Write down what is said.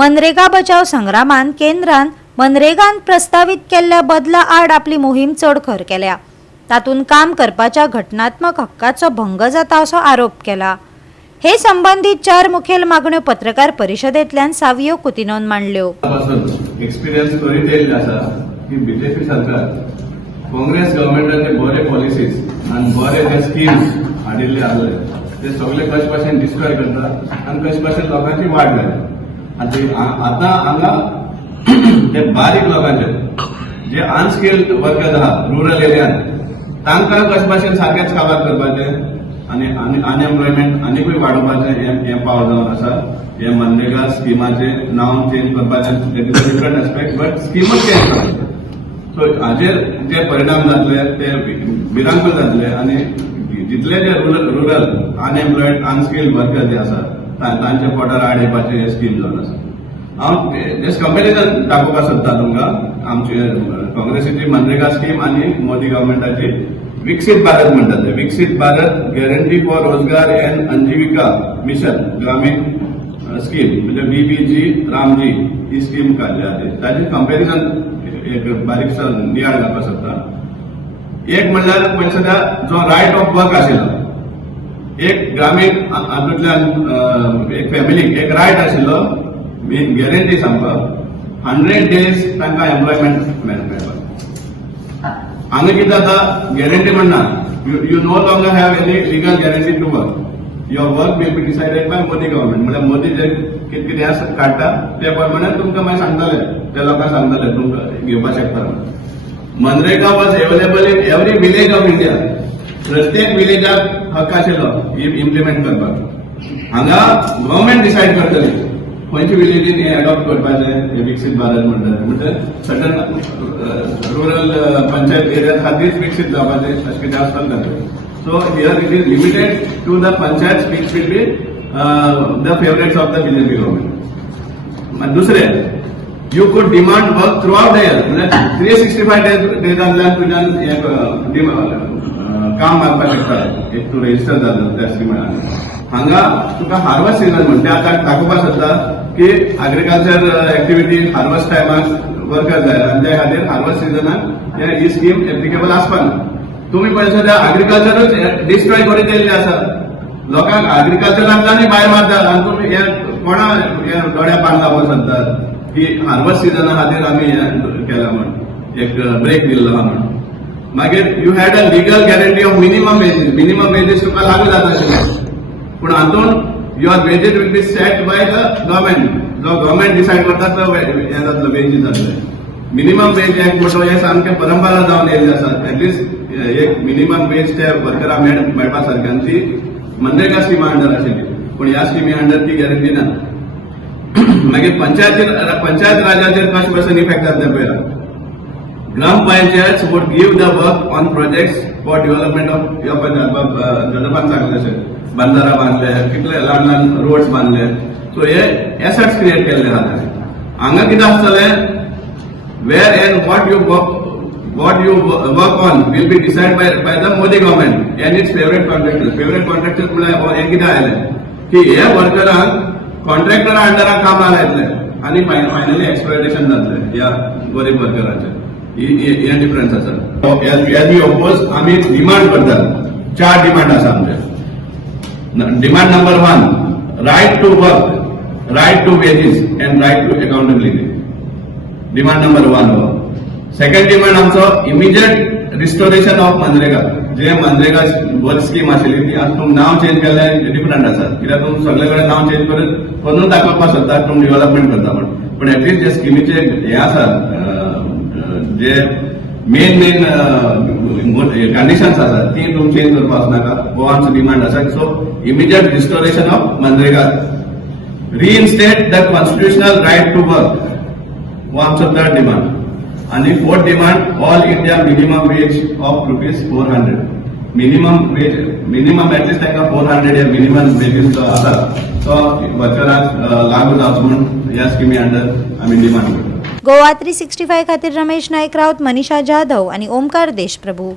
मनरेगा बचाव संग्रामान केंद्रान मनरेगान प्रस्तावित केल्ल्या बदला आड आपली मोहीम चड खर केल्या। तातून काम करपाच्या घटनात्मक हक्काचो भंग जाता असो आरोप केला। हे संबंधित 4 मुखेल मागण्यो पत्रकार परिषदेंतल्यान सावियो कुतिनोन मांडल्यो। एक्सपिरियन्स स्टोरी टेल आसा की बीजेपी सरकार काँग्रेस गव्हर्नमेंटाचे बरे पॉलिसीज आणि बरे जे स्कीम्स हाडिल्ले आसले ते सगळे कशे भाशेन डिस्ट्रॉय करता आणि कशे भाशेन लोकांची वाट जाली। आता हांगा ते बारीक लोकांचे जे अनस्किल्ड वर्कर्स आहात रुरल एरियान तांकां कशे भाशेन सारकेच काबार करपाचे आणि अनएम्प्लॉयमेंट आनीकूय वाडोवपाचें हें पावल जावन आसा। हे मनरेगा स्किमाचे नांव चेंज करपाचें it is a different aspect but स्कीमच चेंज करपाचें। सो हाजेर जे परिणाम जातले ते भिरांकूळ जातले आणि जितले जे रुरल अनएम्प्लॉयड अनस्किल्ड वर्कर्स जे आसात तांचे पोटार आड येवपाचें हे स्कीम जावन आसा। हांव जस्ट कंपेरिजन दाखोवपाक सोदता तुमकां आमचे काँग्रेसीची मनरेगा स्कीम आणि मोदी गव्हर्नमेंटाची विकसित भारत म्हणतात ते विकसित भारत गॅरंटी फॉर रोजगार एंड आजीविका मिशन ग्रामीण स्कीम म्हणजे बीबीजी रामजी ही स्कीम काढली आहे। ताचे कंपेरिजन एक बारीकसो नियाळ घालपाक सोदता। एक म्हणल्यार पळय सद्या जो रायट ऑफ वर्क आशिल्लो एक ग्रामीण हातूंतल्यान एक फॅमिलीक एक रायट आशिल्लो गॅरंटी सामको 100 डेज तांकां एम्प्लॉयमेंट मेळपाक। हांगा कितें जाता गॅरंटी म्हणना you no longer have any legal guarantee to work your work will be decided by Modi government म्हणजे मोदी जे कितें कितें काडटा ते प्रमाणे तुमकां मागीर सांगतले त्या लोकांक सांगतले तुमकां घेवपाक शकता। MNREGA was available in every village of India प्रत्येक विलेजाक हक्क आशिल्लो इम्प्लिमेंट करपाक। हांगा गव्हर्नमेंट डिसायड करतली खंयच्या विलेजीन हे अडॉप्ट करपाचें विकसीत भारत म्हणटात म्हणजे सडन रुरल पंचायत एरिया खातीर विकसीत जावपाचें अशें कितें आसपाक जाय। So here it is limited to the panchayat which will be the favourites of the BJP government. दुसरें you could demand work throughout the year म्हणजे 365 डेजांतल्यान तुज्यान काम मारपाक शकता एक तूं रेजिस्टर जालो त्या स्किमान। हांगा तुका हार्वेस्ट सीजन म्हणटा आतां दाखोवपाक सोदता की एग्रीकल्चर एक्टिविटी हार्वेस्ट टायमाक वर्कर जाय आनी त्या खातीर हार्वेस्ट सिजनाक ही स्कीम एप्लिकेबल आसपाना। तुमी पळय सद्या एग्रीकल्चरूच डिस्ट्रॉय करीत येयल्ले आसा लोकांक एग्रीकल्चरांतल्यानूय भायर मारतात आनी तुमी हे कोणा दोळ्या पान लावपाक सोदतात की हार्वेस्ट सिजना खातीर आमी हे केला म्हण एक ब्रेक दिल्लो आहा म्हण। मागीर you had a legal guarantee of minimum wages तुका लागू जाता आशिल्ले पूण हातूंत your wages will be set by the government जो गव्हर्नमेंट डिसायड करता तो हे जातलो वेजीस जातले। मिनिमम वेज एक म्हणटो हे सामकें परंपरा जावन येयल्ली आसा एटलिस्ट एक मिनिमम वेज त्या वर्करांक मेळपा सारकी आनी ती मनरेगा स्किमा अंडर आशिल्ली पूण ह्या स्किमी अंडर ती गॅरंटी ना। मागीर पंचायत राजाचेर कशे भशेन इफेक्ट जाता पळया gram panchayat would give the work on projects for development of your panchayat जडपान सांगले अशें बंधारा बांधले कितले ल्हान ल्हान रोड्स बांधले। सो हे एसेट्स क्रिएट केल्ले जाता। हांगा कितें आसतलें वेर end what you work on will be decided by the Modi government and its favorite contractors म्हळ्यार हे कितें आयलें की हे वर्करांक कॉन्ट्रॅक्टरा अंडराक कामाक लायतले आनी फायनली एक्सप्लॉयटेशन जातलें ह्या गरीब वर्करांचें। हे डिफरन्स आसा। एज वी ओपोज आमी डिमांड करतात 4 डिमांड आसा आमचे। Demand number 1 right to work right to wages and right to accountability demand number 1। Second demand आमचो इमिजिएट रिस्टोरेशन ऑफ मनरेगा जे मनरेगा वर्क स्कीम आशिल्ली ती आज तुम नाव चेंज केलें डिफरंट आसा कित्याक तुम सगळे कडेन नाव चेंज करून दाखोवपाक सोदता तुम डेव्हलपमेंट करता म्हण पूण एटलीस्ट जे स्किमीचे हे आसा जे मेन कंडिशन्स आसा ती तुम चेंज करपाक नाका हो आमचो डिमांड आसा। So immediate restoration of MNREGA reinstate the constitutional right to work हो आमचो 3rd डिमांड। आणि 4th demand all India minimum wage of ₹400 minimum at least तांकां 400 हे मिनिमम वेजीस जो आसा तो वर्करांक लागू जावचो म्हणून ह्या स्किमी अंडर आमी डिमांड करता। गोवा 365 खातीर रमेश नायक राउत, मनीषा जाधव आणि ओमकार देशप्रभू।